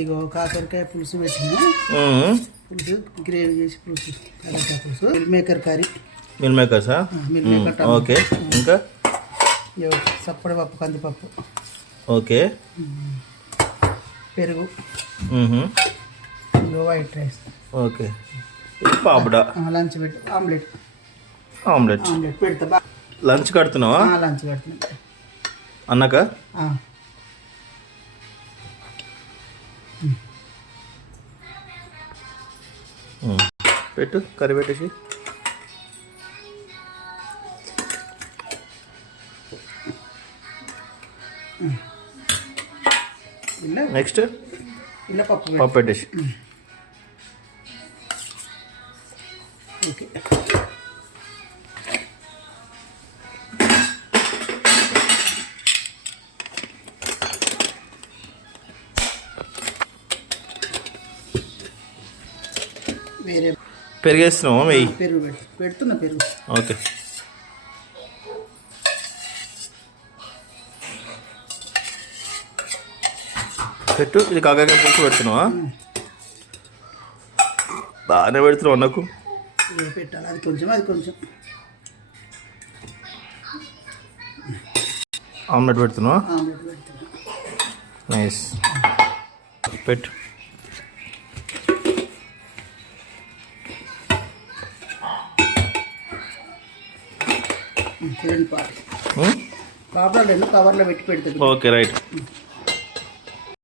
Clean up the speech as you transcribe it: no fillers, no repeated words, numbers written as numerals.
ఇగో కాకరకాయ పులుసు పెట్టిన పులుసు గ్రేవీ చేసి పులుసు కాకరకాయ పులుసు మిల్ మేకర్ కర్రీ. మిల్ మేకర్సా? Meal maker. ఓకే. ఇంకా సప్పడి పప్పు, కందిపప్పు. ఓకే. పెరుగు, వైట్ రైస్. ఓకే. పాపడా. లంచ్ పెట్టు. ఆమ్లెట్ ఆమ్లెట్ ఆమ్లెట్ పెడతా. లంచ్ కడుతున్నావా? లంచ్ కడుతున్నా అన్నాక. పెట్టు కర్రీ పెట్టేసి. నెక్స్ట్ ఇలా పప్పు పెట్టేసి. ఓకే. వేరే పెరిగేస్తున్నావా? వెయ్యి. పెరుగు పెడుతున్నా. పెరుగు. ఓకే. పెట్టు. ఇది కాకరకాయ పులుసు పెడుతున్నావా? బాగానే పెడుతున్నావు నాకు. పెట్టాలి. అది కొంచెం అది కొంచెం. ఆమ్లెట్ పెడుతున్నావా? ఆమ్లెట్ పెడుతున్నా. నైస్. పెట్టు. పాపడాలు కవర్లో పెట్టి పెడుతుంది. Okay right.